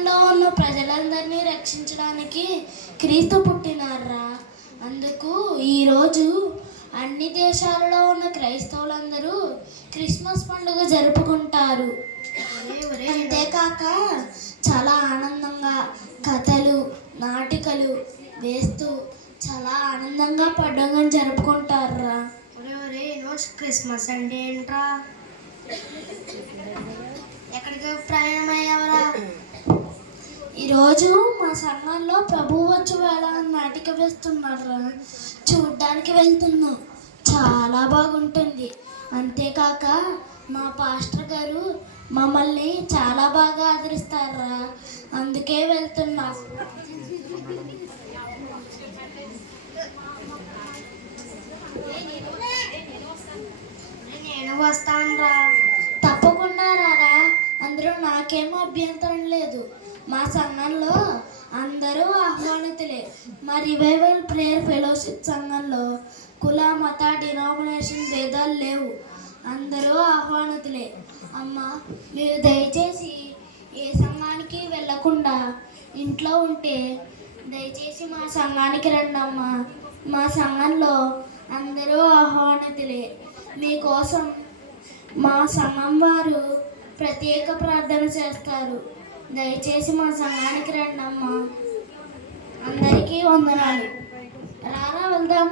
దేశాల్లో ఉన్న ప్రజలందరినీ రక్షించడానికి క్రీస్తు పుట్టినారా. అందుకు ఈరోజు అన్ని దేశాలలో ఉన్న క్రైస్తవులందరూ క్రిస్మస్ పండుగ జరుపుకుంటారు. అంతేకాక చాలా ఆనందంగా కథలు నాటికలు వేస్తూ చాలా ఆనందంగా పండుగను జరుపుకుంటారా. క్రిస్మస్ అంటే ఏంట్రా? ఎక్కడికి ప్రయాణం అయ్యావరా? ఈరోజు మా సంఘంలో ప్రభువు వచ్చు వేళ నాటిక వేస్తున్నారా. చూడ్డానికి వెళ్తున్నాం. చాలా బాగుంటుంది. అంతేకాక మా పాస్టర్ గారు మమ్మల్ని చాలా బాగా ఆదరిస్తారా. అందుకే వెళ్తున్నాం. నేను వస్తానురా. తప్పకుండా రారా. అందులో నాకేమో అభ్యంతరం లేదు. మా సంఘంలో అందరూ ఆహ్వానితులే. మా రివైవల్ ప్రేయర్ ఫెలోషిప్ సంఘంలో కుల మత డినామినేషన్ భేదాలు లేవు. అందరూ ఆహ్వానితులే. అమ్మ, మీరు దయచేసి ఏ సంఘానికి వెళ్ళకుండా ఇంట్లో ఉంటే దయచేసి మా సంఘానికి రండి అమ్మ. మా సంఘంలో అందరూ ఆహ్వానితులే. మీకోసం మా సంఘం వారు ప్రత్యేక ప్రార్థన చేస్తారు. దయచేసి మా సంఘానికి రండి అమ్మ. అందరికీ వందనాలు. రారా వెళ్దాం.